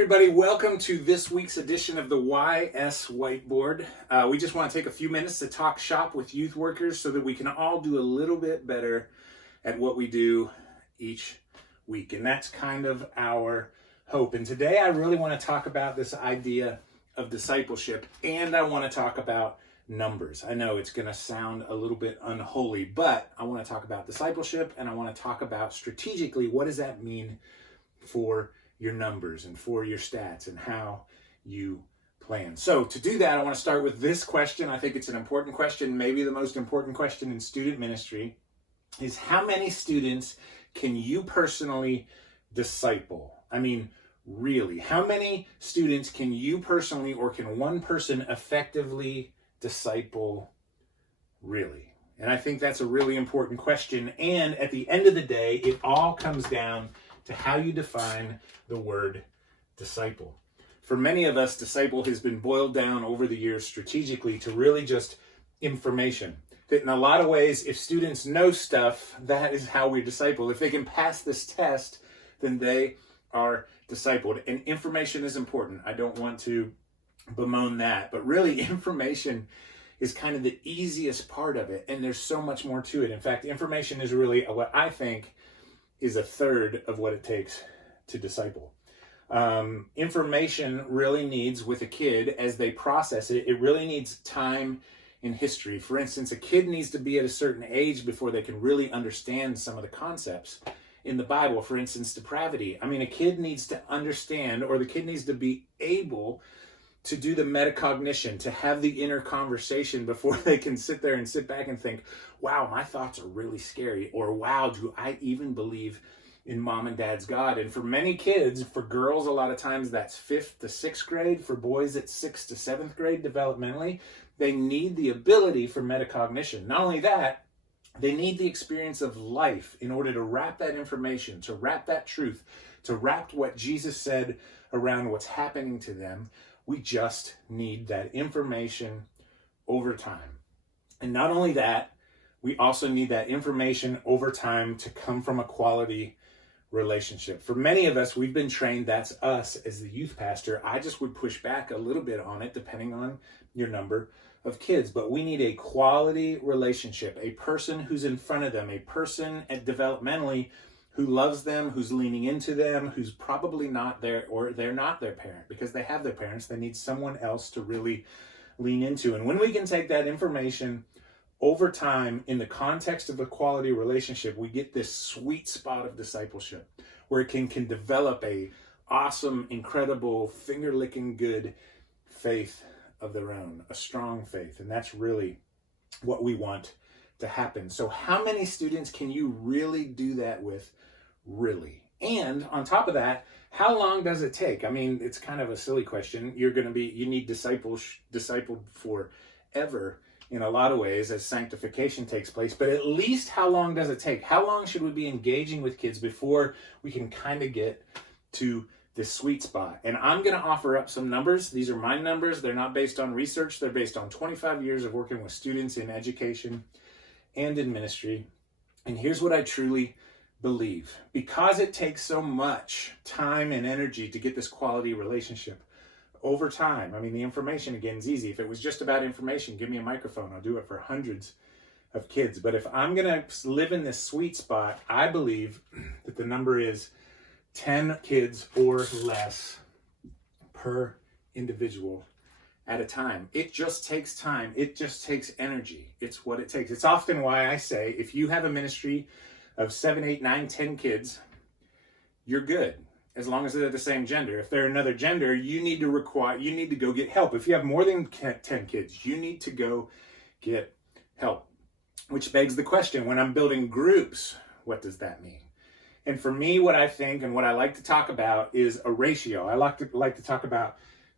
everybody, welcome to this week's edition of the YS Whiteboard. We just want to take a few minutes to talk shop with youth workers so that we can all do a little bit better at what we do each week. And that's kind of our hope. And today I really want to talk about this idea of discipleship, and I want to talk about numbers. I know it's going to sound a little bit unholy, but I want to talk about discipleship, and I want to talk about strategically what does that mean for your numbers and for your stats and how you plan. So to do that, I want to start with this question. I think it's an important question, maybe the most important question in student ministry, is how many students can you personally disciple? I mean, really, how many students can you personally, or can one person effectively disciple really? And I think that's a really important question. And at the end of the day, it all comes down to how you define the word disciple. For many of us, disciple has been boiled down over the years strategically to really just information. That in a lot of ways, if students know stuff, that is how we disciple. If they can pass this test, then they are discipled. And information is important. I don't want to bemoan that, but really information is kind of the easiest part of it. And there's so much more to it. In fact, information is really what I think is a third of what it takes to disciple. Information really needs, with a kid, as they process it, it really needs time in history. For instance, a kid needs to be at a certain age before they can really understand some of the concepts in the Bible. For instance, depravity. I mean, a kid needs to understand, or the kid needs to be able to do the metacognition, to have the inner conversation before they can sit there and sit back and think, wow, my thoughts are really scary, or wow, do I even believe in mom and dad's God? And for many kids, for girls, a lot of times that's 5th to 6th grade. For boys, it's 6th to 7th grade developmentally. They need the ability for metacognition. Not only that, they need the experience of life in order to wrap that information, to wrap that truth, to wrap what Jesus said around what's happening to them. We just need that information over time. And not only that, we also need that information over time to come from a quality relationship. For many of us, we've been trained, that's us as the youth pastor. I just would push back a little bit on it depending on your number of kids. But we need a quality relationship, a person who's in front of them, a person developmentally who loves them, who's leaning into them, who's probably not there, or they're not their parent because they have their parents. They need someone else to really lean into. And when we can take that information over time in the context of a quality relationship, we get this sweet spot of discipleship where it can develop a awesome, incredible, finger-licking good faith of their own, a strong faith. And that's really what we want to happen. So how many students can you really do that with? Really? And on top of that, how long does it take? I mean, it's kind of a silly question. You need discipled forever in a lot of ways as sanctification takes place, but at least how long does it take? How long should we be engaging with kids before we can kind of get to this sweet spot? And I'm going to offer up some numbers. These are my numbers. They're not based on research. They're based on 25 years of working with students in education and in ministry. And here's what I truly believe. Because it takes so much time and energy to get this quality relationship over time. I mean, the information, again, is easy. If it was just about information, give me a microphone. I'll do it for hundreds of kids. But if I'm going to live in this sweet spot, I believe that the number is 10 kids or less per individual at a time. It just takes time. It just takes energy. It's what it takes. It's often why I say, if you have a ministry of 7, 8, 9, 10 kids, you're good. As long as they're the same gender. If they're another gender, you need to go get help. If you have more than 10 kids, you need to go get help. Which begs the question, when I'm building groups, what does that mean? And for me, what I think and what I like to talk about is a ratio. I like to talk about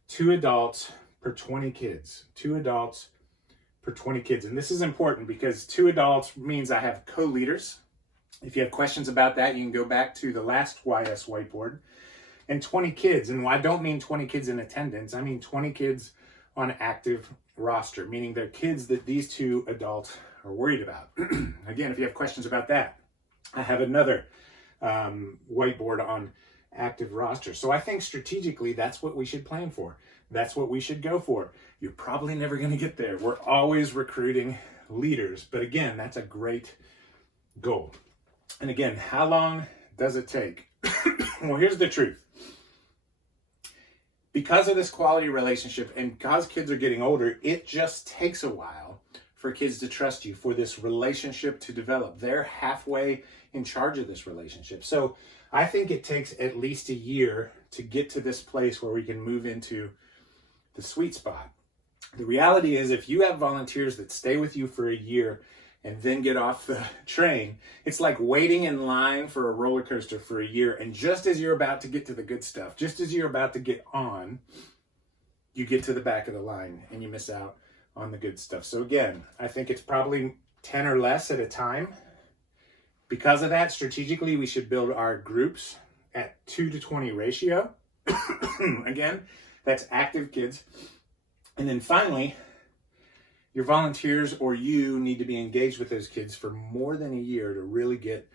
2 adults per 20 kids. 2 adults per 20 kids. And this is important because 2 adults means I have co-leaders. If you have questions about that, you can go back to the last YS Whiteboard. And 20 kids, and I don't mean 20 kids in attendance, I mean 20 kids on active roster, meaning they're kids that these 2 adults are worried about. Again, if you have questions about that, I have another whiteboard on active roster. So I think strategically, that's what we should plan for. That's what we should go for. You're probably never going to get there. We're always recruiting leaders. But again, that's a great goal. And again, how long does it take? Well, here's the truth. Because of this quality relationship and because kids are getting older, it just takes a while for kids to trust you, for this relationship to develop. They're halfway in charge of this relationship. So I think it takes at least a year to get to this place where we can move into the sweet spot. The reality is, if you have volunteers that stay with you for a year and then get off the train, it's like waiting in line for a roller coaster for a year. And just as you're about to get to the good stuff, just as you're about to get on, you get to the back of the line and you miss out on the good stuff. So again, I think it's probably 10 or less at a time. Because of that, strategically, we should build our groups at 2-to-20 ratio. Again, that's active kids. And then finally, your volunteers or you need to be engaged with those kids for more than a year to really get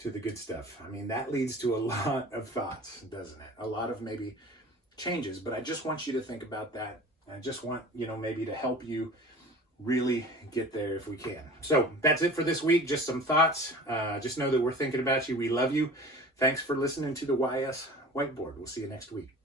to the good stuff. I mean, that leads to a lot of thoughts, doesn't it? A lot of maybe changes, but I just want you to think about that. I just want, maybe to help you really get there if we can. So that's it for this week. Just some thoughts. Just know that we're thinking about you. We love you. Thanks for listening to the YS Whiteboard. We'll see you next week.